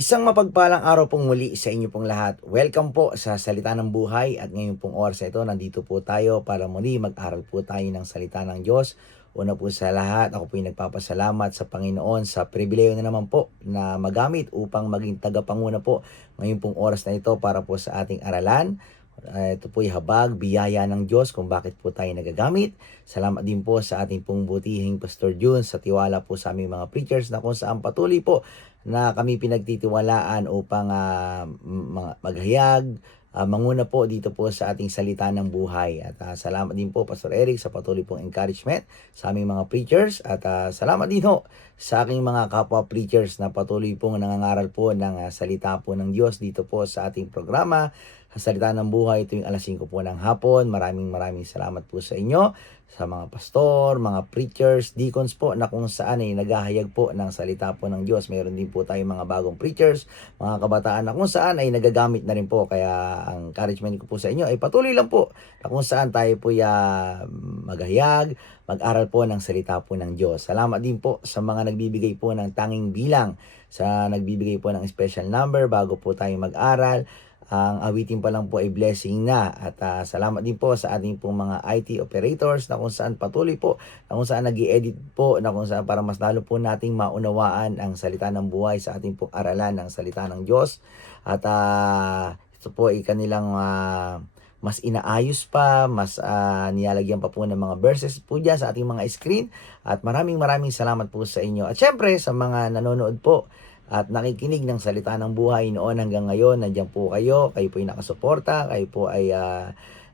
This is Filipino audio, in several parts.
Isang mapagpalang araw pong muli sa inyo pong lahat. Welcome po sa Salita ng Buhay at ngayon pong oras na ito, nandito po tayo para muli mag-aral po tayo ng Salita ng Diyos. Una po sa lahat, ako po yung nagpapasalamat sa Panginoon sa pribileyo na naman po na magamit upang maging tagapanguna po ngayon pong oras na ito para po sa ating aralan. Ito po yung habag, biyaya ng Diyos kung bakit po tayo nagagamit. Salamat din po sa ating pong butihing Pastor Jun sa tiwala po sa aming mga preachers na kung saan patuloy po na kami pinagtitiwalaan upang maghayag, manguna po dito po sa ating salita ng buhay. At salamat din po Pastor Eric sa patuloy pong encouragement sa aming mga preachers. At salamat din ho sa aking mga kapwa preachers na patuloy pong nangangaral po ng salita po ng Diyos dito po sa ating programa sa Salita ng Buhay tuwing alas 5 po ng hapon. Maraming salamat po sa inyo, sa mga pastor, mga preachers, deacons po na kung saan ay naghahayag po ng salita po ng Diyos. Mayroon din po tayong mga bagong preachers, mga kabataan na kung saan ay nagagamit na rin po. Kaya ang encouragement ko po sa inyo ay patuloy lang po na kung saan tayo po maghayag, mag-aral po ng salita po ng Diyos. Salamat din po sa mga nagbibigay po ng tanging bilang, sa nagbibigay po ng special number bago po tayo mag-aral. Ang awitin pa lang po ay blessing na. At salamat din po sa ating pong mga IT operators na kung saan patuloy po, na kung saan nag-i-edit po, na kung saan para mas lalo po nating maunawaan ang salita ng buhay sa ating pong aralan ng salita ng Diyos. At ito po ay kanilang mas inaayos pa, mas nilalagyan pa po ng mga verses po dyan sa ating mga screen. At maraming salamat po sa inyo. At syempre sa mga nanonood po at nakikinig ng salita ng buhay noon hanggang ngayon, nandiyan po kayo po ay nakasuporta, kayo po ay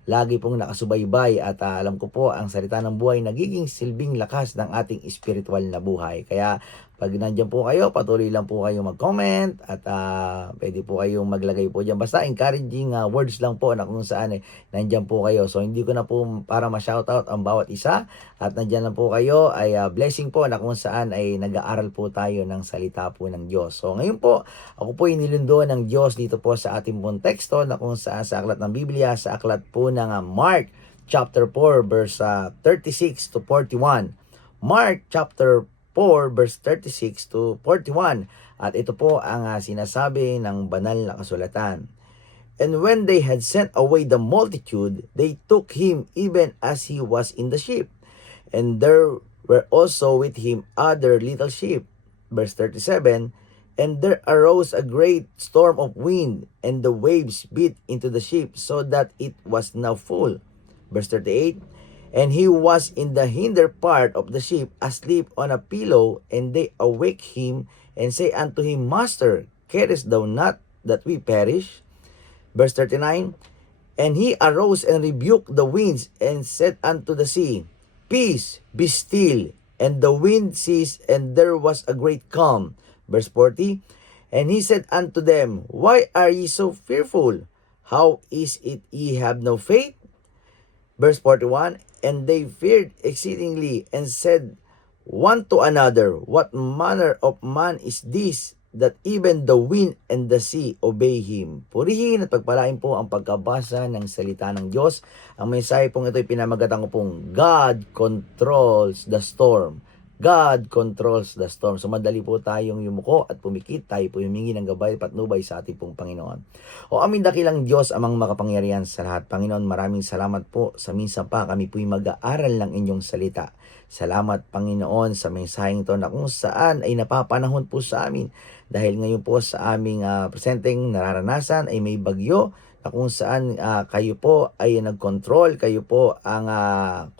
lagi pong nakasubaybay at alam ko po ang salita ng buhay nagiging silbing lakas ng ating spiritual na buhay. Kaya pag nandiyan po kayo, patuloy lang po kayo mag-comment at pwede po kayong maglagay po dyan. Basta encouraging words lang po na kung saan nandiyan po kayo. So hindi ko na po para ma-shoutout ang bawat isa at nandiyan lang po kayo ay blessing po na kung saan ay nag-aaral po tayo ng salita po ng Diyos. So ngayon po, ako po inilundo ng Diyos dito po sa ating pong teksto na kung saan sa aklat ng Biblia, sa aklat po ng Mark chapter 4 verse 36 to 41. Mark chapter 4 verse 36 to 41. At ito po ang sinasabi ng banal na kasulatan. And when they had sent away the multitude, they took him even as he was in the ship. And there were also with him other little sheep. Verse 37. And there arose a great storm of wind, and the waves beat into the ship, so that it was now full. Verse 38. And he was in the hinder part of the ship, asleep on a pillow, and they awake him, and say unto him, Master, carest thou not that we perish? Verse 39. And he arose and rebuked the winds, and said unto the sea, Peace, be still. And the wind ceased, and there was a great calm. Verse 40. And he said unto them, Why are ye so fearful? How is it ye have no faith? Verse 41. And they feared exceedingly, and said one to another, What manner of man is this, that even the wind and the sea obey him? Purihin at pagpalain po ang pagkabasa ng salita ng Diyos. Ang mensahe pong ito ay pinamagatan ko pong God controls the storm. God controls the storm. So madali po tayong yumuko at pumikit. Tayo po humingi ng gabay at patnubay sa ating pong Panginoon. O aming dakilang Diyos, amang makapangyarihan sa lahat. Panginoon, maraming salamat po sa minsan pa kami po'y mag-aaral ng inyong salita. Salamat Panginoon sa mensaheng ito na kung saan ay napapanahon po sa amin. Dahil ngayon po sa aming presenteng nararanasan ay may bagyo na kung saan kayo po ay nag-control, kayo po ang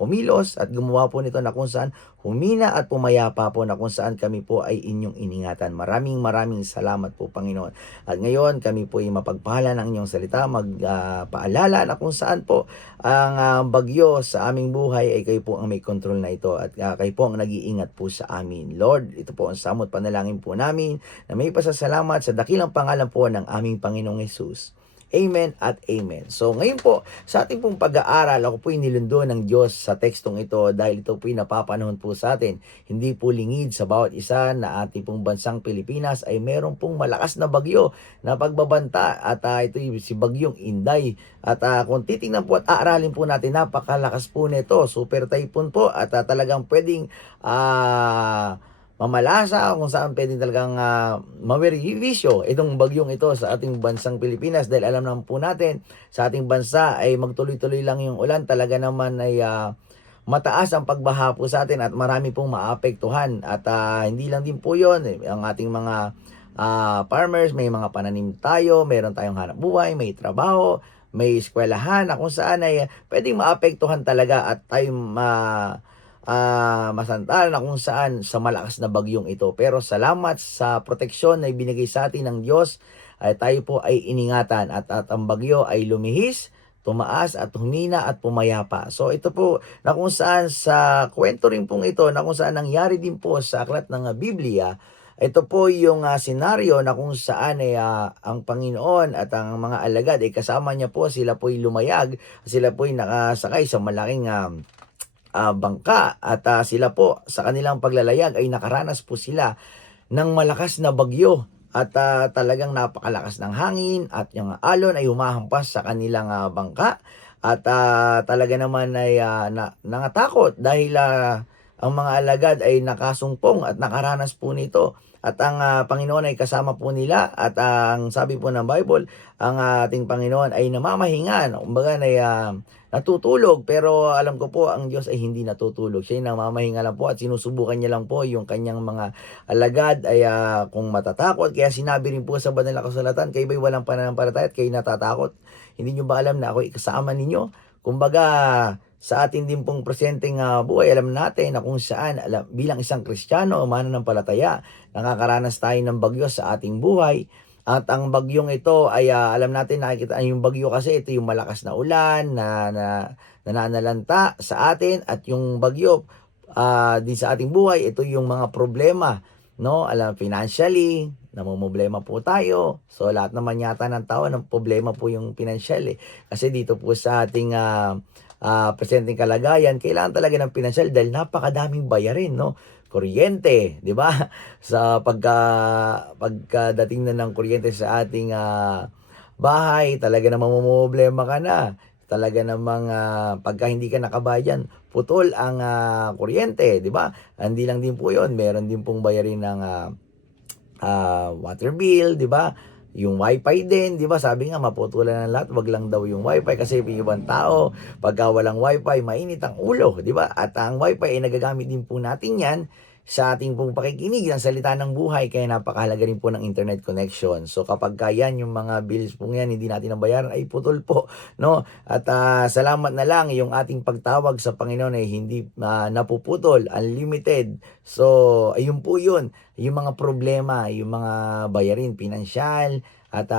kumilos at gumawa po nito na kung saan humina at pumayapa po na kung saan kami po ay inyong iningatan. Maraming salamat po Panginoon. At ngayon kami po ay mapagpala ng inyong salita, magpaalala na kung saan po ang bagyo sa aming buhay ay kayo po ang may control na ito at kayo po ang nag-iingat po sa amin. Lord, ito po ang samot panalangin po namin na may pasasalamat sa dakilang pangalan po ng aming Panginoong Hesus. Amen at amen. So ngayon po, sa ating pong pag-aaral, ako po inilundo ng Diyos sa tekstong ito dahil ito po napapanahon po sa atin. Hindi po lingid sa bawat isa na ating pong bansang Pilipinas ay meron pong malakas na bagyo na pagbabanta at ito si Bagyong Inday. At kung titingnan po at aaralin po natin, napakalakas po nito. Super typhoon po at talagang pwedeng mamalasa, kung saan pwedeng talagang mabenepisyo itong bagyong ito sa ating bansang Pilipinas, dahil alam naman po natin sa ating bansa ay magtuloy-tuloy lang yung ulan, talaga naman ay mataas ang pagbaha po sa atin at marami pong maapektuhan. At hindi lang din po yun, ang ating mga farmers, may mga pananim tayo, meron tayong hanap buhay, may trabaho, may eskwelahan na kung saan ay pwedeng maapektuhan talaga at tayo masantala na kung saan sa malakas na bagyong ito. Pero salamat sa proteksyon na ibinigay sa atin ng Diyos, ay tayo po ay iningatan at ang bagyo ay lumihis, tumaas at humina at pumayapa. So ito po na kung saan sa kwento rin pong ito na kung saan nangyari din po sa aklat ng Biblia. Ito po yung senaryo na kung saan ay ang Panginoon at ang mga alagad ay kasama niya po, sila po ay lumayag, sila po ay nakasakay sa malaking bangka at sila po sa kanilang paglalayag ay nakaranas po sila ng malakas na bagyo. At talagang napakalakas ng hangin at yung alon ay humahampas sa kanilang bangka. At talaga naman ay nangatakot dahil ang mga alagad ay nakasumpong at nakaranas po nito. At ang Panginoon ay kasama po nila. At ang sabi po ng Bible, ang ating Panginoon ay namamahinga. Kumbaga ay natutulog, pero alam ko po ang Diyos ay hindi natutulog. Siya ay namamahinga lang po at sinusubukan niya lang po yung kanyang mga alagad ay kung matatakot. Kaya sinabi rin po sa banal na kasulatan, kayo ba'y walang pananampalataya at kayo natatakot? Hindi nyo ba alam na ako kasama ninyo? Kumbaga, sa atin din pong presenteng buhay, alam natin na kung saan bilang isang Kristiyano o mananampalataya, nakakaranas tayo ng bagyo sa ating buhay. At ang bagyong ito ay alam natin, nakikita yung bagyo kasi ito yung malakas na ulan na nananalanta sa atin, at yung bagyo din sa ating buhay, ito yung mga problema, no? Alam, financially, namumblema po tayo. So lahat naman yata ng tao ng problema po yung financial Kasi dito po sa ating presenteng kalagayan, kailangan talaga ng financial dahil napakadaming bayarin, no? Kuryente, di ba? Sa pagkadating na ng kuryente sa ating bahay, talaga namang mamumblema ka na. Talaga namang pagka hindi ka nakabayad, putol ang kuryente, di ba? Hindi lang din po 'yon, meron din pong bayarin ng water bill, di ba? Yung wifi din, di ba? Sabi nga, maputulan ng lahat, wag lang daw yung wifi kasi yung ibang tao, pagka walang wifi, mainit ang ulo, di ba? At ang wifi ay nagagamit din po natin yan sa ating pong pakikinig ng salita ng buhay, kaya napakahalaga rin po ng internet connection. So kapag yan yung mga bills po yan hindi natin nabayaran, ay putol po, no? At salamat na lang yung ating pagtawag sa Panginoon ay hindi napuputol, unlimited. So ayun po yun, yung mga problema, yung mga bayarin pinansyal, at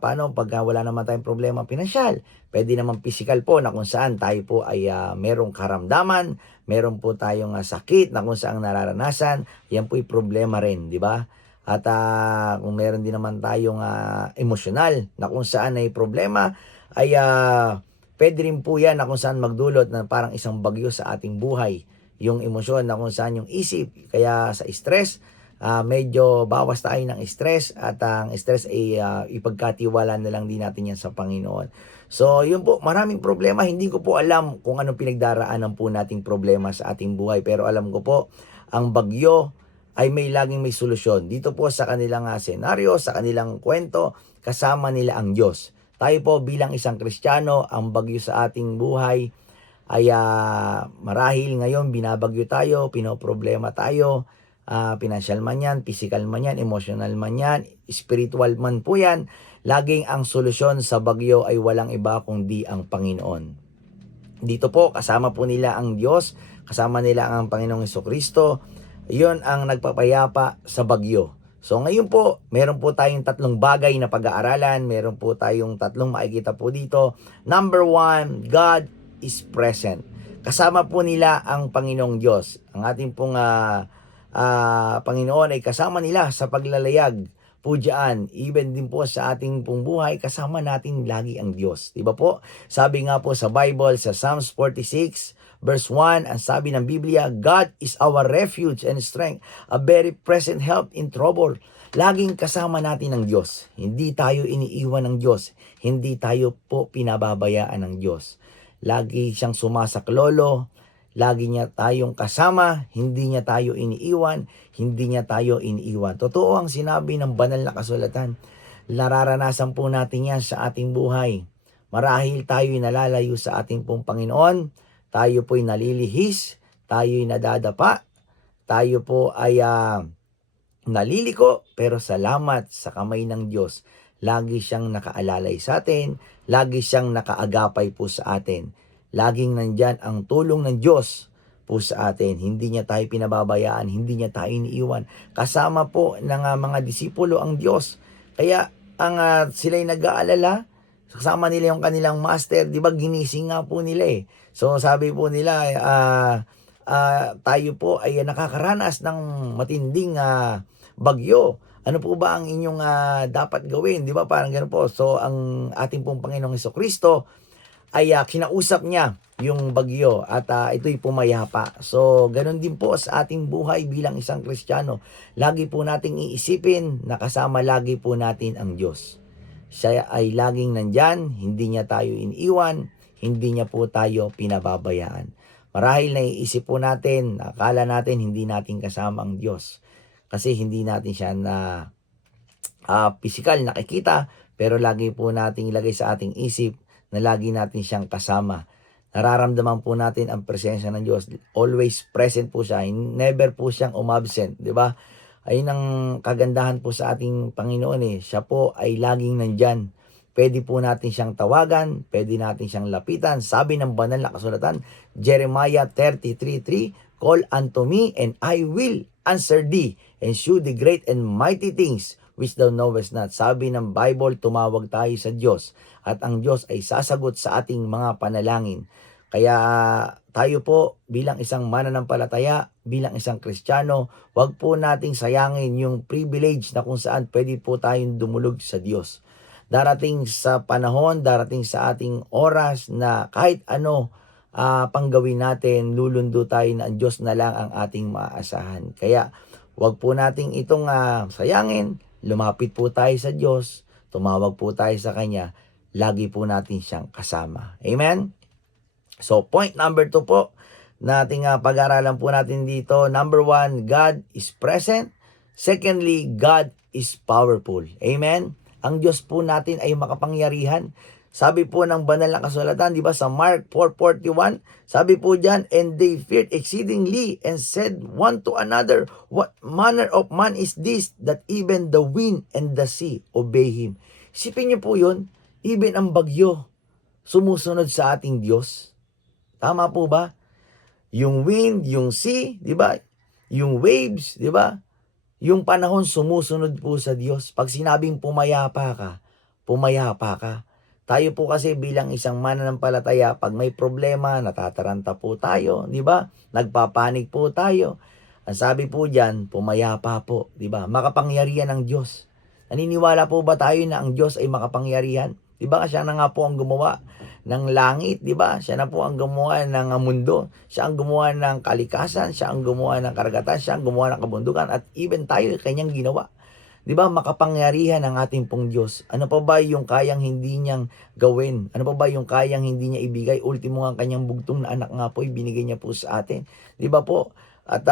paano pag wala naman tayong problema pinansyal, pwede naman physical po na kung saan tayo po ay merong karamdaman, meron po tayong sakit na kung saan nararanasan, yan po ay problema rin, di ba? At kung meron din naman tayong emosyonal na kung saan ay problema, ay pwede rin po yan na kung saan magdulot na parang isang bagyo sa ating buhay. Yung emosyon na kung saan yung isip, kaya sa stress, medyo bawas tayo ng stress, at ang stress ay ipagkatiwala na lang din natin yan sa Panginoon. So yun po, maraming problema, hindi ko po alam kung anong pinagdaraanan po nating problema sa ating buhay, pero alam ko po ang bagyo ay laging may solusyon. Dito po sa kanilang senaryo, sa kanilang kwento, kasama nila ang Diyos. Tayo po bilang isang Kristiyano, ang bagyo sa ating buhay ay marahil ngayon binabagyo tayo, pinoproblema tayo, financial man yan, physical man yan, emotional man yan, spiritual man po yan. Laging ang solusyon sa bagyo ay walang iba kundi ang Panginoon. Dito po kasama po nila ang Diyos, kasama nila ang Panginoong Jesucristo. Iyon ang nagpapayapa sa bagyo. So ngayon po, meron po tayong tatlong bagay na pag-aaralan, meron po tayong tatlong makikita po dito. Number 1, God is present. Kasama po nila ang Panginoong Diyos. Ang ating pong Panginoon ay kasama nila sa paglalayag po dyan. Even din po sa ating pong buhay, kasama natin lagi ang Diyos. Diba po? Sabi nga po sa Bible, sa Psalms 46, verse 1, ang sabi ng Biblia, God is our refuge and strength, a very present help in trouble. Laging kasama natin ang Diyos. Hindi tayo iniiwan ng Diyos. Hindi tayo po pinababayaan ng Diyos. Lagi siyang sumasaklolo. lagi niya tayong kasama, hindi niya tayo iniiwan, hindi niya tayo iniiwan. Totoo ang sinabi ng banal na kasulatan. Nararanasan po natin yan sa ating buhay. Marahil tayo'y nalalayo sa ating pong Panginoon, tayo po'y nalilihis, tayo'y nadadapa, tayo po ay naliliko, pero salamat sa kamay ng Diyos. Lagi siyang nakaalalay sa atin, lagi siyang nakaagapay po sa atin. Laging nandyan ang tulong ng Diyos po sa atin. Hindi niya tayo pinababayaan, hindi niya tayo iniiwan. Kasama po ng mga disipulo ang Diyos. Kaya sila'y nag-aalala, kasama nila yung kanilang master, di ba ginising nga po nila eh. So sabi po nila, tayo po ay nakakaranas ng matinding bagyo. Ano po ba ang inyong dapat gawin? Di ba parang gano'n po. So ang ating pong Panginoong Hesukristo ay kinausap niya yung bagyo at ito'y pumayapa. So ganoon din po sa ating buhay bilang isang Kristiyano. Lagi po nating iisipin na kasama lagi po natin ang Diyos. Siya ay laging nandyan, hindi niya tayo iniiwan, hindi niya po tayo pinababayaan. Marahil naiisip po natin, akala natin hindi natin kasama ang Diyos. Kasi hindi natin siya na physical nakikita, pero lagi po nating ilagay sa ating isip na lagi natin siyang kasama. Nararamdaman po natin ang presensya ng Diyos. Always present po siya. Never po siyang umabsent, di ba? Ayun ang kagandahan po sa ating Panginoon eh. Siya po ay laging nandyan. Pwede po natin siyang tawagan, pwede natin siyang lapitan. Sabi ng banal na kasulatan, Jeremiah 33:3, "Call unto me and I will answer thee and shew the great and mighty things which thou knowest not." Sabi ng Bible, tumawag tayo sa Diyos at ang Diyos ay sasagot sa ating mga panalangin. Kaya tayo po bilang isang mananampalataya, bilang isang Kristiyano, wag po nating sayangin yung privilege na kung saan pwede po tayong dumulog sa Diyos. Darating sa panahon, darating sa ating oras na kahit ano pang gawin natin, lulundo tayo na ang Diyos na lang ang ating maaasahan. Kaya wag po nating itong sayangin, lumapit po tayo sa Diyos, tumawag po tayo sa Kanya, lagi po natin siyang kasama. Amen? So, point number 2 po, nating pag-aralan po natin dito. Number 1, God is present. Secondly, God is powerful. Amen? Ang Diyos po natin ay makapangyarihan. Sabi po ng banal na kasulatan, di ba, sa Mark 4:41, sabi po diyan, "And they feared exceedingly and said one to another, What manner of man is this that even the wind and the sea obey him?" Isipin niyo po yun, even ang bagyo sumusunod sa ating Diyos. Tama po ba? Yung wind, yung sea, di ba? Yung waves, di ba? Yung panahon sumusunod po sa Diyos. Pag sinabing pumayapa ka, pumayapa ka. Tayo po kasi bilang isang mananampalataya, pag may problema, natataranta po tayo, di ba? Nagpapanik po tayo. Ang sabi po diyan, pumayapa po, di ba? Makapangyarihan ng Diyos. Naniniwala po ba tayo na ang Diyos ay makapangyarihan? Di ba siya na nga po ang gumawa ng langit, di ba? Siya na po ang gumawa ng mundo. Siya ang gumawa ng kalikasan, siya ang gumawa ng karagatan, siya ang gumawa ng kabundukan, at even tayo kanyang ginawa. Di ba? Makapangyarihan ang ating pong Diyos. Ano pa ba yung kayang hindi niyang gawin? Ano pa ba yung kayang hindi niya ibigay? Ultimo ang kanyang bugtong na anak nga po, ibinigay niya po sa atin. Di ba po? At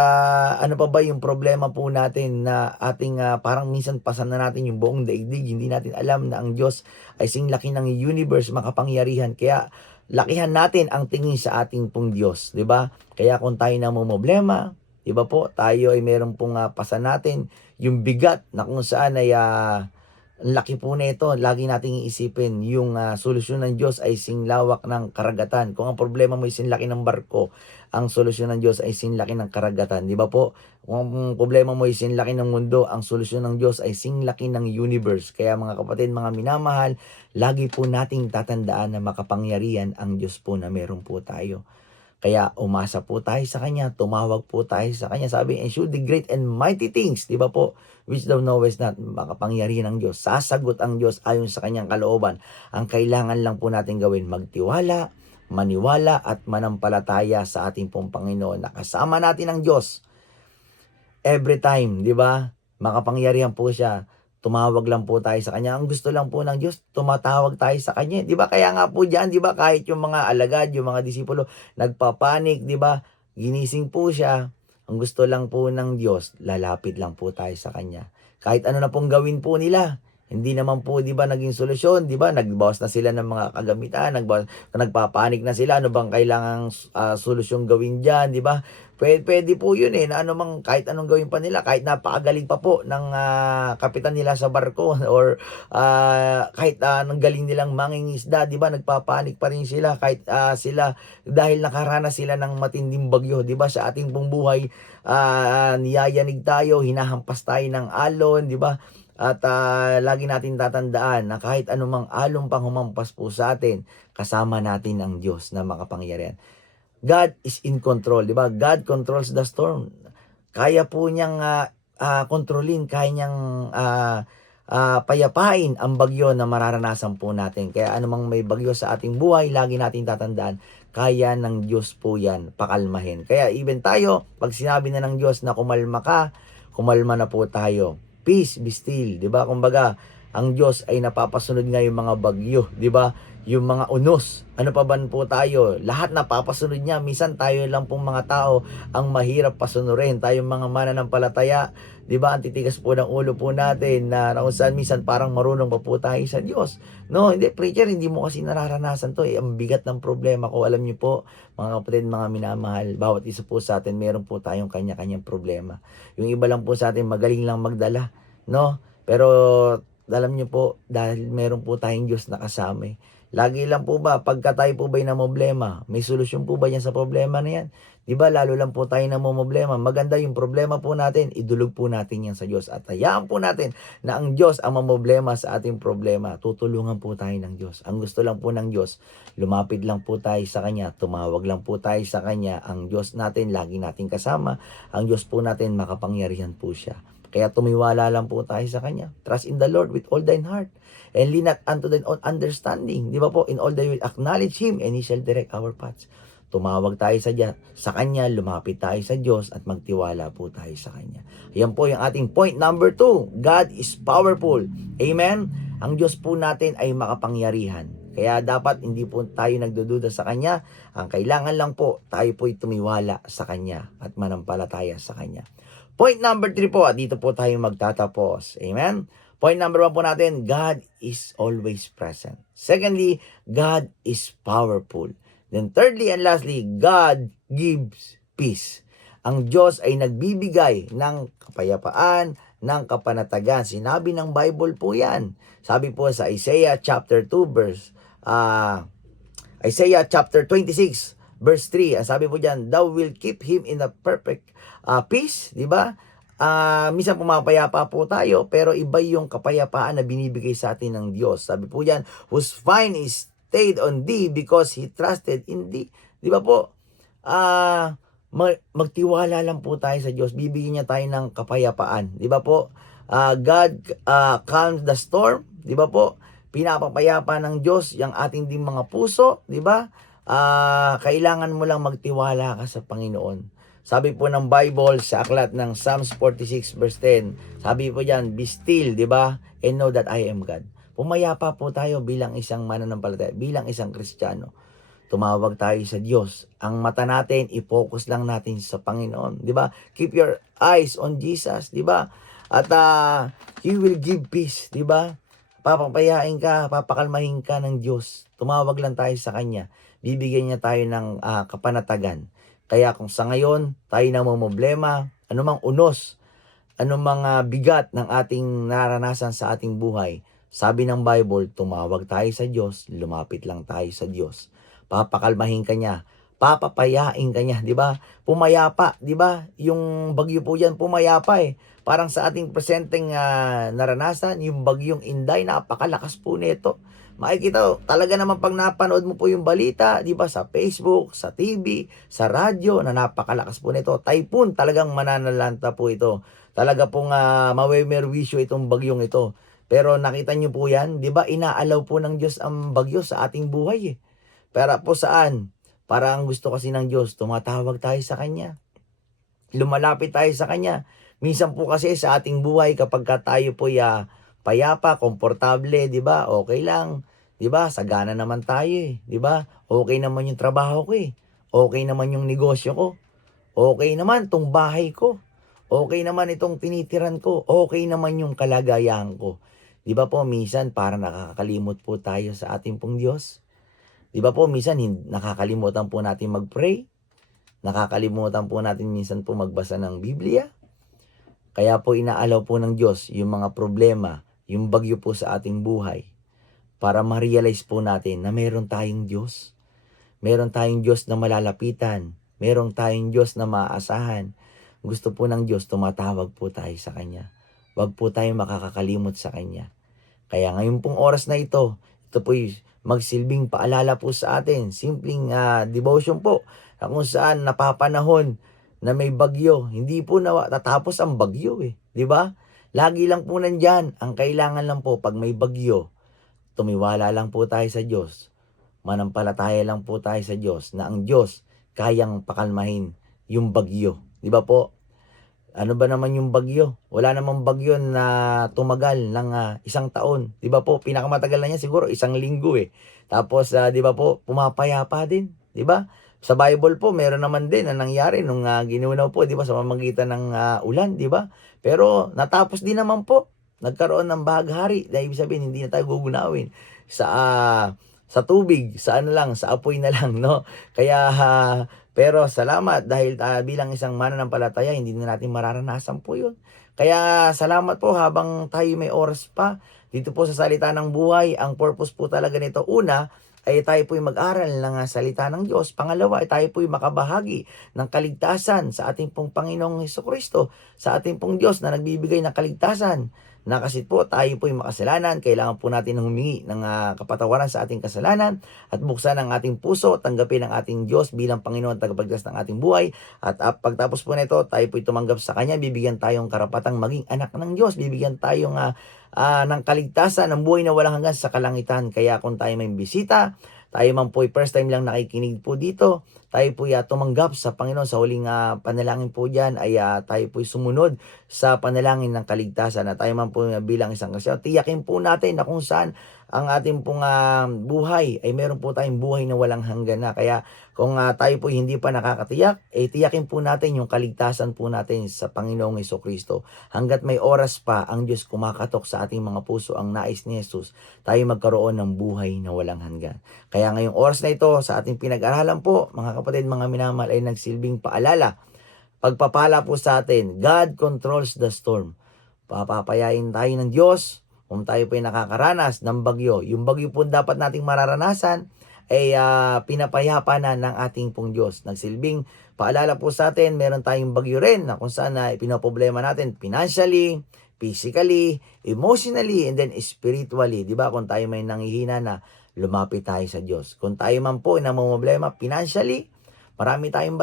ano pa ba yung problema po natin na ating parang minsan pasan na natin yung buong daigdig. Hindi natin alam na ang Diyos ay singlaki ng universe, makapangyarihan. Kaya lakihan natin ang tingin sa ating pong Diyos. Di ba? Kaya kung tayo na problema, di ba po, tayo ay meron pong pasan natin yung bigat na kung saan ay laki po nito. Lagi nating iisipin yung solusyon ng Diyos ay singlawak ng karagatan. Kung ang problema mo ay sinlaki ng barko, ang solusyon ng Diyos ay sinlaki ng karagatan. Di ba po? Kung ang problema mo ay sinlaki ng mundo, ang solusyon ng Diyos ay sinlaki ng universe. Kaya mga kapatid, mga minamahal, lagi po nating tatandaan na makapangyarihan ang Diyos po na meron po tayo. Kaya umasa po tayo sa Kanya, tumawag po tayo sa Kanya. Sabi, "And shew the great and mighty things," di ba po, "which thou knowest not." Makapangyarihan ng Diyos. Sasagot ang Diyos ayon sa Kanyang kalooban. Ang kailangan lang po natin gawin, magtiwala, maniwala at manampalataya sa ating pong Panginoon. Nakasama natin ang Diyos every time, di ba? Makapangyarihan po siya. tumawag lang po tayo sa Kanya. Ang gusto lang po ng Diyos, tumatawag tayo sa Kanya. Di ba? Kaya nga po diyan, di ba, kahit yung mga alagad, yung mga disipulo, nagpapanik, di ba? Ginising po siya. Ang gusto lang po ng Diyos, lalapit lang po tayo sa Kanya. Kahit ano na pong gawin po nila, hindi naman po, di ba, naging solusyon, di ba? Nagbawas na sila ng mga kagamitan, nagpapanik na sila, ano bang kailangang solusyon gawin diyan, di ba? Pwede po yun na ano mang, kahit anong gawin pa nila, kahit napakagaling pa po ng kapitan nila sa barko or kahit anong galing nilang mangingisda, di ba, nagpapanik pa rin sila kahit sila, dahil nakaranas sila ng matinding bagyo, di ba, sa ating pong buhay, niyayanig tayo, hinahampas tayo ng alon, di ba, at lagi natin tatandaan na kahit anumang alon pang humampas po sa atin, kasama natin ang Diyos na makapangyarihan. God is in control, di ba? God controls the storm. Kaya po niyang kontrolin, kaya niyang payapain ang bagyo na mararanasan po natin. Kaya anumang may bagyo sa ating buhay, lagi natin tatandaan, kaya ng Diyos po yan pakalmahin. Kaya even tayo, pag sinabi na ng Diyos na kumalma ka, kumalma na po tayo. Peace, be still, di ba? Kumbaga, ang Diyos ay napapasunod nga yung mga bagyo, di ba? Yung mga unos, ano pa ba po tayo? Lahat napapasunod niya. Minsan tayo lang pong mga tao ang mahirap pasunurin. Tayong mga mananampalataya, di ba? Ang titigas po ng ulo po natin na kung saan minsan parang marunong pa po tayo sa Diyos. No, hindi, preacher, hindi mo kasi nararanasan to. Ang bigat ng problema ko. Alam niyo po, mga kapatid, mga minamahal, bawat isa po sa atin, meron po tayong kanya-kanyang problema. Yung iba lang po sa atin, magaling lang magdala. No? Pero alam niyo po, dahil meron po tayong Diyos na kasama. Lagi lang po ba, pagka tayo po ba'y problema, may solusyon po ba yan sa problema na yan? Di ba, lalo lang po tayo problema. Maganda yung problema po natin, idulog po natin yan sa Diyos. At hayaan po natin na ang Diyos ang problema sa ating problema. Tutulungan po tayo ng Diyos. Ang gusto lang po ng Diyos, lumapit lang po tayo sa Kanya, tumawag lang po tayo sa Kanya. Ang Diyos natin, lagi natin kasama. Ang Diyos po natin, makapangyarihan po siya. Kaya tumiwala lang po tayo sa Kanya. Trust in the Lord with all thine heart. And lean not unto thine own understanding. Di ba po? In all thy will acknowledge Him and He shall direct our paths. Tumawag tayo sa Kanya, lumapit tayo sa Diyos at magtiwala po tayo sa Kanya. Yan po yung ating point number 2. God is powerful. Amen? Ang Diyos po natin ay makapangyarihan. Kaya dapat hindi po tayo nagdududa sa Kanya. Ang kailangan lang po, tayo po'y tumiwala sa Kanya at manampalataya sa Kanya. Point number 3 po, at dito po tayo magtatapos. Amen? Point number 1 po natin, God is always present. Secondly, God is powerful. Then thirdly and lastly, God gives peace. Ang Diyos ay nagbibigay ng kapayapaan, ng kapanatagan. Sinabi ng Bible po yan. Sabi po sa Isaiah chapter 2 verse Isaiah chapter 26 verse 3. Sabi po diyan, thou will keep him in a perfect peace, di ba? Minsan pumapayapa po tayo, pero iba yung kapayapaan na binibigay sa atin ng Diyos. Sabi po yan, whose mind is stayed on thee because he trusted in thee. Di ba po? Magtiwala lang po tayo sa Diyos. Bibigyan niya tayo ng kapayapaan. Di ba po? God calms the storm. Di ba po? Pinapapayapa ng Diyos yung ating din mga puso. Di ba? Kailangan mo lang magtiwala ka sa Panginoon. Sabi po ng Bible sa aklat ng Psalms 46 verse 10, sabi po diyan, be still, di ba? And know that I am God. Pumayapa po tayo bilang isang mananampalataya, bilang isang Kristiyano. Tumawag tayo sa Diyos. Ang mata natin, i-focus lang natin sa Panginoon, di ba? Keep your eyes on Jesus, di ba? At He will give peace, di ba? Papapayain ka, papakalmahin ka ng Diyos. Tumawag lang tayo sa Kanya. Bibigyan niya tayo ng kapanatagan. Kaya kung sa ngayon, tayo namumblema, anumang unos, anumang bigat ng ating naranasan sa ating buhay, sabi ng Bible, tumawag tayo sa Diyos, lumapit lang tayo sa Diyos. Papakalmahin ka niya, papapayain ka niya, di ba? Pumayapa, di ba? Yung bagyo po yan, pumayapa eh. Parang sa ating presenteng naranasan, yung bagyong Inday, napakalakas po nito. Makikita, talaga naman pag napanood mo po yung balita, di ba, sa Facebook, sa TV, sa radyo, na napakalakas po nito. Typhoon, talagang mananalanta po ito. Talaga pong mawemerwisyo itong bagyong ito. Pero nakita nyo po yan, di ba, inaalaw po ng Diyos ang bagyo sa ating buhay eh. Pero po saan? Para ang gusto kasi ng Diyos, tumatawag tayo sa Kanya. Lumalapit tayo sa Kanya. Minsan po kasi sa ating buhay, kapag tayo po payapa, komportable, 'di ba? Okay lang, 'di ba? Sagana naman tayo eh, 'di ba? Okay naman yung trabaho ko eh. Okay naman yung negosyo ko. Okay naman 'tong bahay ko. Okay naman itong tinitiran ko. Okay naman yung kalagayan ko. 'Di ba po minsan parang nakakalimot po tayo sa ating pong Diyos? 'Di ba po minsan nakakalimutan po natin mag-pray? Nakakalimutan po natin minsan po magbasa ng Biblia? Kaya po inaalaw po ng Diyos yung mga problema, yung bagyo po sa ating buhay para ma-realize po natin na meron tayong Diyos. Meron tayong Diyos na malalapitan. Meron tayong Diyos na maaasahan. Gusto po ng Diyos, tumatawag po tayo sa Kanya. Huwag po tayo makakakalimot sa Kanya. Kaya ngayon pong oras na ito po'y magsilbing paalala po sa atin. Simpleng devotion po na kung saan napapanahon na may bagyo. Hindi po tatapos ang bagyo eh. Di ba? Lagi lang po nandyan. Ang kailangan lang po pag may bagyo, tumiwala lang po tayo sa Diyos. Manampalataya lang po tayo sa Diyos na ang Diyos kayang pakalmahin yung bagyo. Di ba po? Ano ba naman yung bagyo? Wala namang bagyo na tumagal ng 1 taon. Di ba po? Pinakamatagal na niya siguro 1 linggo eh. Tapos di ba po, pumapayapa din. Di ba? Sa Bible po, meron naman din na nangyari nung ginunaw po, di ba, sa pamamagitan ng ulan, di ba? Pero natapos din naman po. Nagkaroon ng bahaghari. Dahil ibig sabihin, hindi na tayo gugunawin sa tubig, sa ano lang, sa apoy na lang, no? Kaya, pero salamat dahil bilang isang mananampalataya, hindi na natin mararanasan po yun. Kaya salamat po habang tayo may oras pa dito po sa salita ng buhay. Ang purpose po talaga nito, una, ay tayo po'y mag-aral ng salita ng Diyos. Pangalawa, ay tayo po'y makabahagi ng kaligtasan sa ating pong Panginoong Hesukristo, sa ating pong Diyos na nagbibigay ng kaligtasan. Na kasi po tayo po'y makasalanan, kailangan po natin humingi ng kapatawaran sa ating kasalanan at buksan ang ating puso, tanggapin ang ating Diyos bilang Panginoon at tagapagligtas ng ating buhay. At pagtapos po nito, tayo po'y tumanggap sa Kanya, bibigyan tayong karapatang maging anak ng Diyos, bibigyan tayong ng kaligtasan, ng buhay na walang hanggan sa kalangitan. Kaya kung tayo may bisita, tayo man po'y first time lang nakikinig po dito, tayo po'y tumanggap sa Panginoon sa huling panalangin po dyan ay tayo po'y sumunod sa panalangin ng kaligtasan na tayo man po bilang isang Kristiyan. Tiyakin po natin na kung saan ang ating pong buhay ay meron po tayong buhay na walang hanggan na. Kaya kung tayo po hindi pa nakakatiyak, tiyakin po natin yung kaligtasan po natin sa Panginoong Hesukristo. Hanggat may oras pa, ang Diyos kumakatok sa ating mga puso, ang nais ni Jesus, tayo magkaroon ng buhay na walang hanggan. Kaya ngayong oras na ito, sa ating pinag-aralan po, mga kapatid, mga minamahal, ay nagsilbing paalala. Pagpapala po sa atin, God controls the storm. Papapayain tayo ng Diyos kung tayo po ay nakakaranas ng bagyo. Yung bagyo po dapat nating mararanasan ay pinapayapa na ng ating pong Diyos. Nagsilbing paalala po sa atin, meron tayong bagyo rin na kung saan pinaproblema natin financially, physically, emotionally, and then spiritually. Diba? Kung tayo may nanghihina na, lumapit tayo sa Diyos. Kung tayo man po na problema financially, marami tayong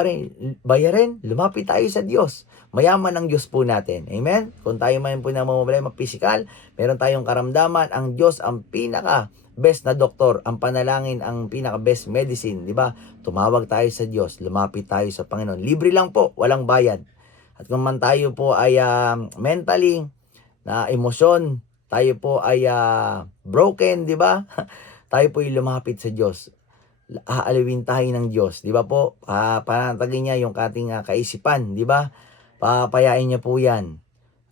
bayarin, lumapit tayo sa Diyos. Mayaman ang Diyos po natin. Amen? Kung tayo man po na problema physical, meron tayong karamdaman, ang Diyos ang pinaka best na doktor, ang panalangin ang pinaka best medicine, di ba? Tumawag tayo sa Diyos, lumapit tayo sa Panginoon. Libre lang po, walang bayad. At kung man tayo po ay mentally na emosyon, tayo po ay broken, di ba? Tayo po ay lumapit sa Diyos. Aalawin tayo ng Diyos, di ba po? Panatagin niya yung ating kaisipan, di ba? Papayain niya po yan.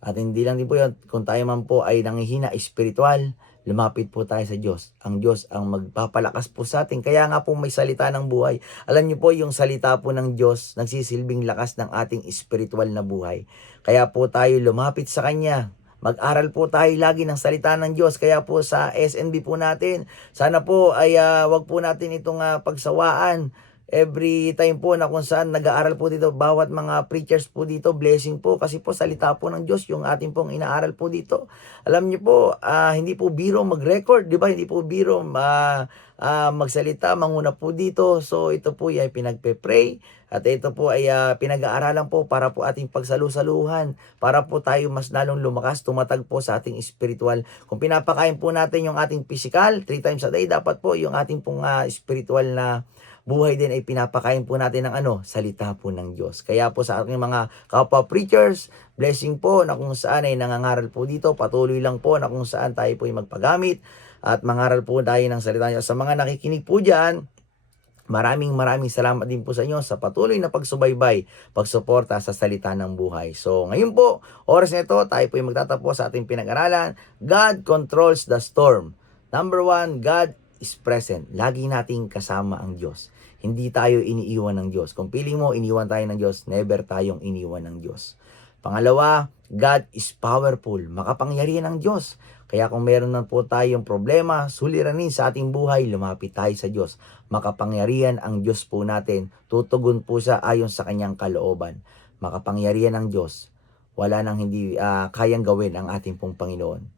At hindi lang din po yun, kung tayo man po ay nanghihina espiritual, lumapit po tayo sa Diyos. Ang Diyos ang magpapalakas po sa atin. Kaya nga po may salita ng buhay. Alam niyo po, yung salita po ng Diyos, nagsisilbing lakas ng ating espiritual na buhay. Kaya po tayo lumapit sa Kanya. Mag-aral po tayo lagi ng salita ng Diyos. Kaya po sa SNB po natin, sana po ay wag po natin itong pagsawaan. Every time po na kung saan nag-aaral po dito, bawat mga preachers po dito, blessing po. Kasi po salita po ng Diyos, yung ating pong inaaral po dito. Alam niyo po, hindi po biro mag-record, di ba? Hindi po biro magsalita, manguna po dito. So ito po ay pinagpe-pray. At ito po ay pinag-aaralan po para po ating pagsalusaluhan. Para po tayo mas lalong lumakas, tumatag po sa ating spiritual. Kung pinapakain po natin yung ating physical, 3 times a day, dapat po yung ating pong spiritual na buhay din ay pinapakain po natin ng salita po ng Diyos. Kaya po sa aking mga kapwa preachers, blessing po na kung saan ay nangangaral po dito, patuloy lang po na kung saan tayo po ay magpagamit at mangaral po tayo ng salita niya. Sa mga nakikinig po dyan, maraming salamat din po sa inyo sa patuloy na pagsubaybay, pagsuporta sa salita ng buhay. So ngayon po, oras na ito, tayo po ay magtatapos sa ating pinag-aralan. God controls the storm. Number 1, God is present. Lagi nating kasama ang Diyos. Hindi tayo iniiwan ng Diyos. Kung piling mo, iniwan tayo ng Diyos, never tayong iniwan ng Diyos. Pangalawa, God is powerful. Makapangyarihan ang Diyos. Kaya kung meron na po tayong problema, suliranin sa ating buhay, lumapit tayo sa Diyos. Makapangyarihan ang Diyos po natin. Tutugon po siya ayon sa kanyang kalooban. Makapangyarihan ang Diyos. Wala nang hindi kayang gawin ang ating pong Panginoon.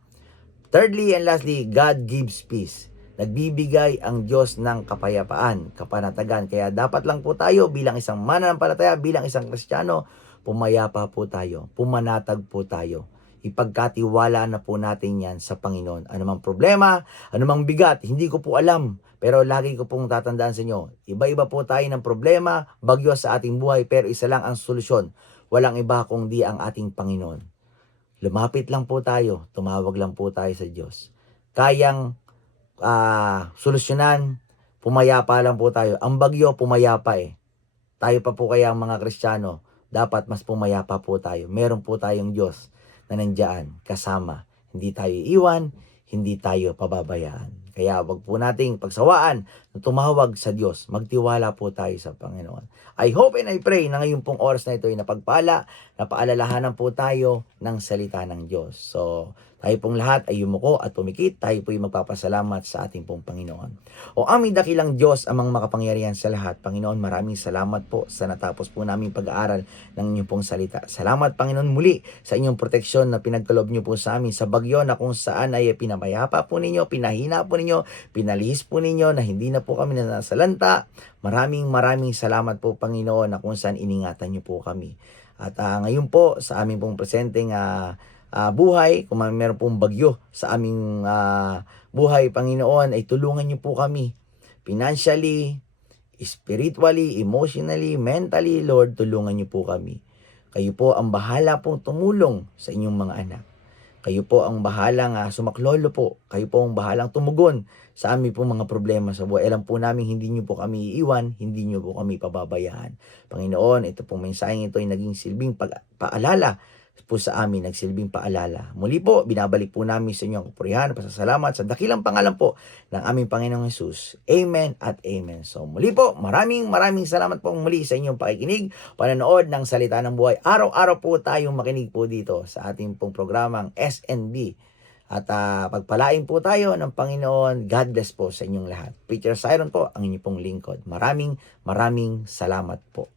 Thirdly and lastly, God gives peace. Nagbibigay ang Diyos ng kapayapaan, kapanatagan. Kaya dapat lang po tayo bilang isang mananampalataya, bilang isang Kristiyano, pumayapa po tayo, pumanatag po tayo. Ipagkatiwala na po natin yan sa Panginoon. Anumang problema, anumang bigat, hindi ko po alam. Pero lagi ko pong tatandaan sa inyo, iba-iba po tayo ng problema, bagyo sa ating buhay, pero isa lang ang solusyon. Walang iba kundi ang ating Panginoon. Lumapit lang po tayo, tumawag lang po tayo sa Diyos. Kayang solusyonan, pumayapa lang po tayo. Ang bagyo, pumayapa eh. Tayo pa po kaya ang mga Kristiyano, dapat mas pumayapa po tayo. Meron po tayong Diyos na nandiyan, kasama. Hindi tayo iwan, hindi tayo pababayaan. Kaya wag po nating pagsawaan na tumawag sa Diyos. Magtiwala po tayo sa Panginoon. I hope and I pray na ngayon pong oras na ito ay napagpala, napaalalahanan po tayo ng salita ng Diyos. So, tayo pong lahat ay yumuko at pumikit. Tayo po ay magpapasalamat sa ating pong Panginoon. O aming dakilang Diyos, amang makapangyarihan sa lahat. Panginoon, maraming salamat po sa natapos po namin pag-aaral ng inyong pong salita. Salamat, Panginoon, muli sa inyong proteksyon na pinagkalob niyo po sa amin sa bagyo na kung saan ay pinamayapa po ninyo, pinahina po ninyo, pinalihis po ninyo na hindi na po kami nasalanta. Maraming salamat po, Panginoon, na kung saan iningatan niyo po kami. At ngayon po sa aming pong presenteng buhay, kung meron pong bagyo sa aming buhay, Panginoon, ay tulungan niyo po kami financially, spiritually, emotionally, mentally. Lord, tulungan niyo po kami. Kayo po ang bahala pong tumulong sa inyong mga anak. Kayo po ang bahalang sumaklolo po. Kayo po ang bahalang tumugon sa amin po mga problema sa buhay. Alam po namin hindi niyo po kami iiwan, hindi niyo po kami pababayaan. Panginoon, ito pong mensaheng ito ay naging silbing paalala po sa amin, nagsilbing paalala. Muli po, binabalik po namin sa inyo ang kapurihan, pasasalamat sa dakilang pangalan po ng aming Panginoong Hesus. Amen at amen. So muli po, maraming salamat po muli sa inyong pakikinig, pananood ng Salita ng Buhay. Araw-araw po tayong makinig po dito sa ating pong programang SNB. At pagpalain po tayo ng Panginoon. God bless po sa inyong lahat. Preacher Siron po, ang inyong pong lingkod. Maraming salamat po.